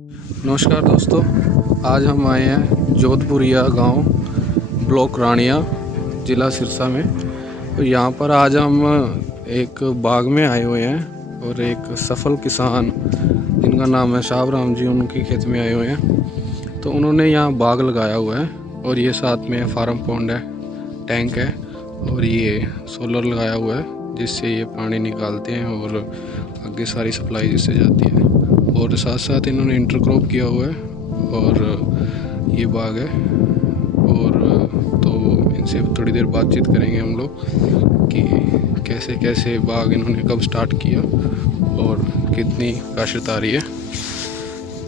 नमस्कार दोस्तों, आज हम आए हैं जोधपुरिया गांव, ब्लॉक रानिया, ज़िला सिरसा में। तो यहाँ पर आज हम एक बाग में आए हुए हैं और एक सफल किसान जिनका नाम है शाहराम जी, उनके खेत में आए हुए हैं। तो उन्होंने यहाँ बाग लगाया हुआ है और ये साथ में फार्म पॉन्ड है, टैंक है और ये सोलर लगाया हुआ है जिससे ये पानी निकालते हैं और आगे सारी सप्लाई जिससे जाती है। और साथ साथ इन्होंने इंटरक्रॉप किया हुआ है और ये बाग है। और तो इनसे थोड़ी देर बातचीत करेंगे हम लोग कि कैसे कैसे बाग इन्होंने कब स्टार्ट किया और कितनी काश्त आ रही है।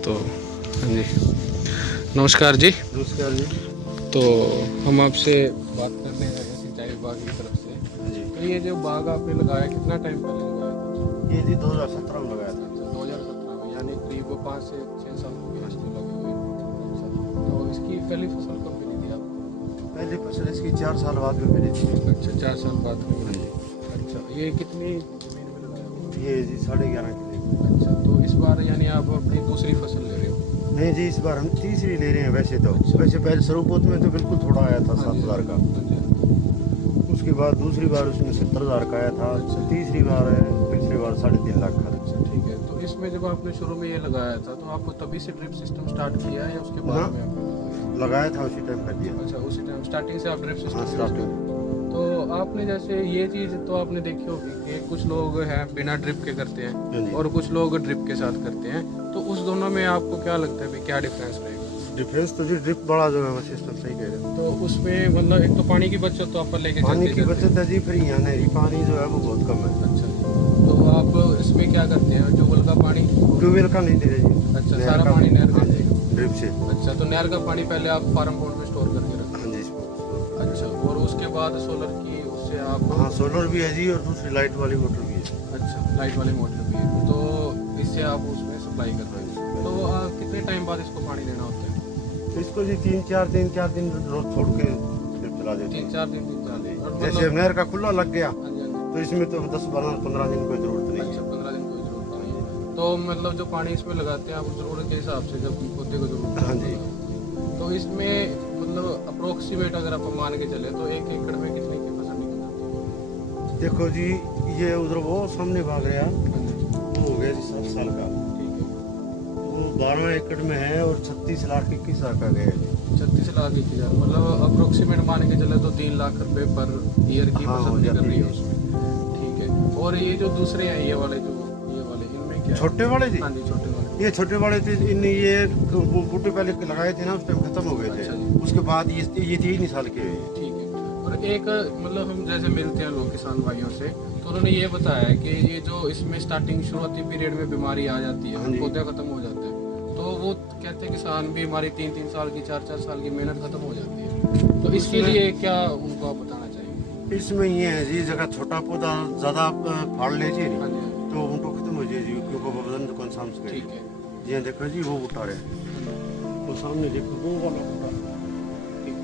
तो हाँ जी, नमस्कार जी। नमस्कार जी। तो हम आपसे बात करने आए हैं सिंचाई विभाग की तरफ से जी, तो ये जो बाग आपने लगाया कितना टाइम पहले लगाया था? ये जी 2017 में लगाया था। 2017 में, यानी करीब 5 से 6 साल हो गए इसको लगे हुए। अच्छा, तो इसकी पहली फसल कब मिली थी आपको? पहली फसल इसकी 4 साल बाद में मिली थी। अच्छा, 4 साल बाद में हाँ मिली। जी। अच्छा, ये कितनी ज़मीन में लगाया हुआ? ये जी 11.5 किलो। अच्छा, तो इस बार यानी आप अपनी दूसरी फसल ले रहे हो? नहीं जी, इस बार हम तीसरी ले रहे हैं वैसे तो। अच्छा। वैसे पहले सरूपोत में तो बिल्कुल थोड़ा आया था, हाँ जी, 7,000 का। हाँ जी। उसके बाद दूसरी बार उसमें 70,000 का आया था। अच्छा। तीसरी बार पिछली बार 3.5 लाख का। अच्छा, ठीक है। तो इसमें जब आपने शुरू में ये लगाया था तो आपको तभी से ड्रिप सिस्टम स्टार्ट किया है या उसके बाद हाँ। में आपने? लगाया था उसी टाइम कर दिया। अच्छा, उसी टाइम स्टार्टिंग से आप ड्रिप सिस्टम हाँ, यूज़ स्टार्टिंग। कर। तो आपने जैसे ये चीज़ तो आपने देखी होगी कि कुछ लोग हैं बिना ड्रिप के करते हाँ हैं जी। और कुछ लोग ड्रिप के साथ करते हैं। तो उस दोनों में आपको क्या लगता है भाई, क्या डिफरेंस रहेगा? डिफरेंस तो जी ड्रिप बड़ा जो है वो सिस्टम सही कह रहे हो। तो उसमें मतलब एक तो पानी की बचत तो आप लेके पानी चलते की चलते बचत है जी, फिर यहाँ नहरी पानी जो है वो बहुत कम है। अच्छा, तो आप इसमें क्या करते हैं, ट्यूबवेल का पानी? ट्यूबवेल का नहीं दे रहे जी। अच्छा, नहर सारा का- पानी नहर का हाँ जी, देगा। ड्रिप से। अच्छा, तो नहर का पानी पहले आप फार्म पॉन्ड में स्टोर करके रखते हाँ जी। हैं? अच्छा, और उसके बाद सोलर की उससे आप? हाँ, सोलर भी है जी और दूसरी लाइट वाली मोटर भी है। अच्छा, लाइट वाली मोटर भी है, तो इससे आप उसमें सप्लाई कर रहे हैं। तो कितने टाइम बाद इसको पानी देना होता है? तो इसको जी 3-4 दिन रोज छोड़ के फिर चला देते हैं। 3-4 दिन और जैसे मतलब? नहर का खुला लग गया हाँ जी, हाँ जी। तो इसमें तो 10-15 दिन कोई जरूरत नहीं अच्छा, है। 15 दिन कोई जरूरत नहीं है। तो मतलब जो पानी इसमें लगाते हैं आप ज़रूरत के हिसाब से, जब पौधे को जरूरत है हाँ जी। तो इसमें मतलब अप्रोक्सीमेट अगर आप मान के चले तो 1 एकड़ में कितने की फसल निकल जाती है? देखो जी, ये उधर वो सामने भाग रहा हाँ जी, वो हो गया जी 7 साल का। ठीक है। वो 12 एकड़ में है और 36 लाख 21 लाख का गया है जी। 36 लाख 1,000, मतलब अप्रोक्सीमेट मान के चले तो 3 लाख रुपए पर ईयर की हाँ, फसल हो निकल जाती रही है है। उसमें। ठीक है। और ये जो दूसरे हैं, ये वाले इनमें क्या है? छोटे वाले जी, हाँ जी, छोटे वाले। ये छोटे वाले थे इन ये बूटे पहले लगाए थे ना, उस टाइम खत्म हो गए थे। अच्छा जी। उसके बाद ये 3 साल के हुए। ठीक है। और एक मतलब हम जैसे मिलते हैं लोग किसान भाइयों से, तो उन्होंने ये बताया है कि ये जो इसमें स्टार्टिंग शुरुआती पीरियड में बीमारी आ जाती हाँ है, जी। पौधे खत्म हो जाते हैं, तो वो कहते हैं किसान भी हमारी 3-3 साल की 4-4 साल की मेहनत खत्म हो जाती है। तो इसके उसमें- लिए क्या उनको आप बताना चाहिए? इसमें ये है जी, जगह छोटा पौधा ज्यादा फाड़ ले जी हाँ जी, हाँ तो उनको खत्म हो जाए जी, क्योंकि वो वजन कौन सा जी, ठीक है। जी देखो जी, वो उठा रहे हैं वो सामने देखो, वो वाला उठा। ठीक है।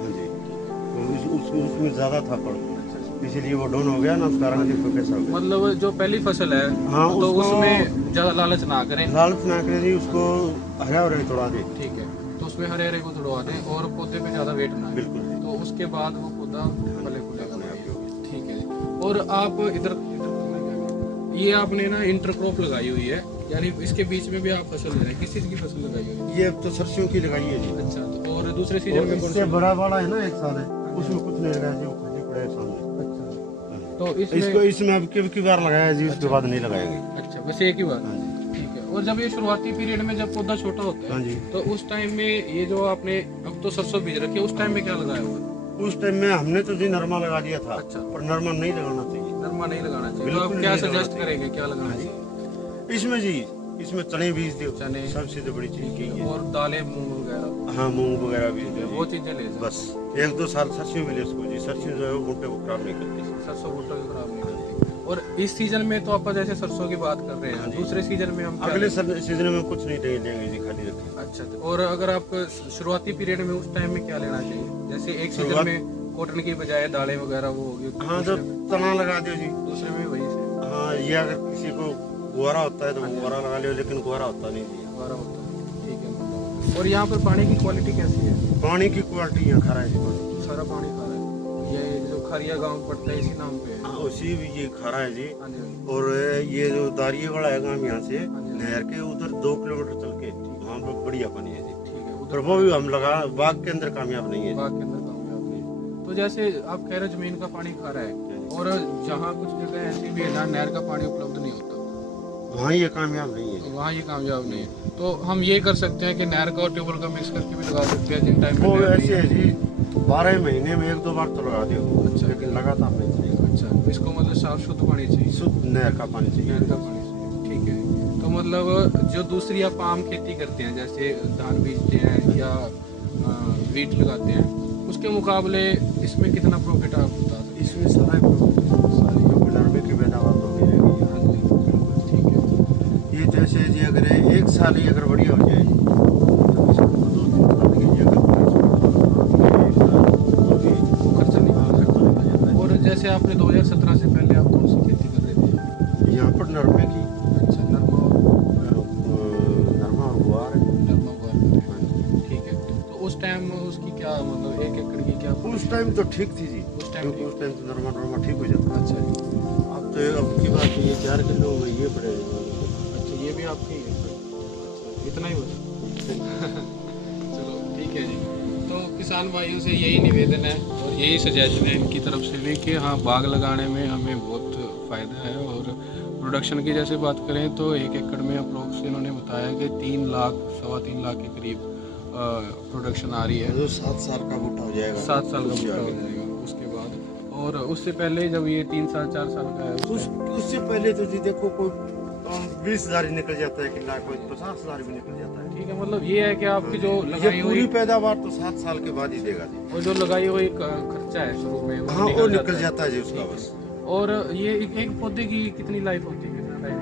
हाँ जी, तो उसमें ज्यादा था पर अच्छा, इसीलिए वो डाउन हो गया ना, उस कारण देखो कैसा हो गया। मतलब जो पहली फसल है हाँ, तो उसको- उसमें ज्यादा लालच ना करें। लालच ना करे जी, उसको हरा और तोड़ा दे। ठीक है, तो उसमें हरे हरे को तुड़वा दें और पौधे पे ज्यादा वेट ना आए। बिल्कुल जी। तो उसके बाद वो पौधा फले खुलेगा। अपने आप ही हो गया। ठीक है जी। और आप इधर ये आपने ना इंटरक्रॉप लगाई हुई है, यानी इसके बीच में भी आप फसल ले रहे हैं। किस चीज की फसल लगाई हुई है? ये तो सरसों की लगाई है जी। अच्छा, तो और दूसरे सीजन और में कौन इससे सी? बड़ा वाला है ना, 1 साल है, उसमें कुछ नहीं लगाया जी, वो खाली पड़ा है सामने। अच्छा, तो इसको इसमें इसमें अब की बार लगाया जी, उसके बाद नहीं लगाएंगे। अच्छा, बस एक ही बात। हाँ जी। ठीक है। और जब ये शुरुआती पीरियड में जब पौधा छोटा होता हाँ है जी। तो उस टाइम में ये जो आपने अब तो सरसों बीज रखी है, उस टाइम में क्या लगाया हुआ? उस टाइम में हमने तो जी नरमा लगा दिया था। अच्छा। पर नरमा नहीं लगाना चाहिए नरमा नहीं लगाना चाहिए। तो बिल्कुल आप क्या नहीं लगाना सजेस्ट चाहिए। करेंगे, क्या लगाना हाँ जी। चाहिए? इसमें जी, इसमें चने बीज दो, चने। सबसे तो बड़ी चीज की है। और दालें, मूंग वगैरह, हाँ, मूंग वगैरह बीज दो वो जी। चीजें ले जाओ। बस 1-2 साल सरसों भी ले उसको जी, सरसों जो है वो भुट्टे को खराब नहीं करती। सरसों भुट्टा भी खराब नहीं करती। और इस सीजन में तो आप जैसे सरसों की बात कर रहे हाँ हैं, जी। दूसरे सीजन में हम क्या अगले लेंगे? सीजन में कुछ नहीं लेंगे जी, खाली रखें। अच्छा, तो और अगर आप शुरुआती पीरियड में उस टाइम में क्या लेना चाहिए? जैसे एक सीजन शुरुआत- में कॉटन की बजाय दालें वगैरह वो होगी, हाँ, तो तना लगा दो जी। दूसरे में वही से। हाँ, ये अगर किसी को गुआरा होता है तो गुआरा लगा लियो, लेकिन गुआरा होता नहीं जी। फुहारा होता है, ठीक है। और यहाँ पर पानी की क्वालिटी कैसी है? पानी की क्वालिटी यहाँ खरा है जी। सारा पानी खारा है। ये जो खरिया गांव पड़ता है इसी नाम पे है। हाँ, उसी भी ये खरा है जी। हाँ जी, हाँ जी। और ये जो दारिये वाला है गाँव यहाँ से हाँ जी। नहर के उधर 2 किलोमीटर चल के वहाँ पर बढ़िया पानी है जी। ठीक है, पर वो भी हम लगा बाग के अंदर कामयाब नहीं है। बाग के अंदर कामयाब है। तो जैसे आप कह रहे हो जमीन का पानी खारा है, और जहाँ कुछ जगह ऐसी भी है जहाँ नहर का पानी उपलब्ध नहीं होता, वहाँ ये कामयाब नहीं है। तो वहाँ ये कामयाब नहीं है। तो हम ये कर सकते हैं कि नहर का और ट्यूबवेल का मिक्स करके भी लगा सकते हैं जिन टाइम वो में ऐसे है जी 12 महीने में 1-2 बार तो लगा दो। अच्छा। लेकिन लगातार नहीं चलेगा। अच्छा, इसको मतलब साफ शुद्ध पानी चाहिए, शुद्ध नहर का पानी चाहिए। नहर का पानी चाहिए, ठीक है। तो मतलब जो दूसरी आप आम खेती करते हैं जैसे धान बीजते हैं या वीट लगाते हैं, उसके मुकाबले इसमें कितना प्रॉफिट आप बता सकते हैं? इसमें सारा नरमे की पैदावार तो मिलेगी। हाँ जी, बिल्कुल ठीक है। ये जैसे जी अगर 1 साल ही अगर बढ़िया हो जाए तो इसको 2-3 साल की अगर खर्चा नहीं आ सकता। और जैसे आपने 2017 से पहले आप कौन सी खेती कर रहे थे? यहाँ पर नरमे की अच्छा, नरमा नरमा और गुआर है। नरमा उगा रहे हैं, ठीक है। तो उस टाइम उसकी क्या मतलब 1 एकड़ की क्या? उस टाइम तो ठीक थी जी। उस टाइम क्योंकि उस टाइम तो नरमा ठीक हो जाता। अच्छा जी। अब तो अब की बात ये 4 किलो में ये पड़ेगा। अच्छा, ये भी आपकी है? अच्छा, इतना ही बस। चलो ठीक है जी। तो किसान भाइयों से यही निवेदन है और यही सजेशन है इनकी तरफ से भी कि हाँ, बाग लगाने में हमें बहुत फ़ायदा है। और प्रोडक्शन की जैसे बात करें तो 1 एकड़ में अप्रोक्स इन्होंने बताया कि 3 लाख 3.25 लाख के करीब प्रोडक्शन आ रही है। जो 7 साल का बूटा हो जाएगा। 7 साल का बूटा हो जाएगा उसके बाद। और उससे पहले जब ये 3 साल 4 साल का है उससे पहले तो जी देखो कोई 20,000 ही निकल जाता है किला, कोई 50,000 भी निकल जाता है। ठीक है। मतलब ये है कि आपकी जो ये लगाई पूरी हुई पैदावार तो 7 साल के बाद ही देगा जी। और जो लगाई हुई खर्चा है शुरू में हाँ, वो निकल जाता है जी उसका बस। और ये एक पौधे की कितनी लाइफ होती है? कितना टाइम?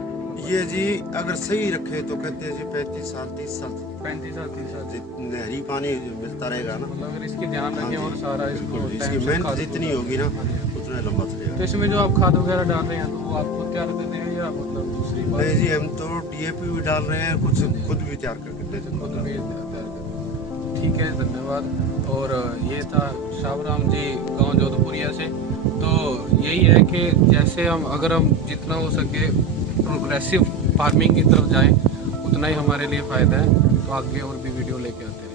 ये जी अगर सही रखे तो कहते हैं जी 35 साल 30 साल 35 साल 30 साल। नहरी पानी मिलता रहेगा ना। मतलब अगर इसकी ध्यान रखें और सारा इसको बिल्कुल, इसकी टाइम से मेहनत खाद जितनी होगी ना उतना लंबा चलेगा। तो इसमें जो आप खाद वगैरह डाल रहे हैं तो वो आपको तैयार देते हैं या मतलब दूसरी बात? नहीं जी, हम तो DAP भी डाल रहे हैं, कुछ खुद भी तैयार करके देते हैं। खुद भी तैयार करते हैं। ठीक है, धन्यवाद। और ये था शाहराम जी गांव जोधपुरिया से। तो यही है कि जैसे अगर हम जितना हो सके प्रोग्रेसिव फार्मिंग की तरफ जाएं उतना ही हमारे लिए फ़ायदा है। तो आगे और भी वीडियो लेके आते हैं।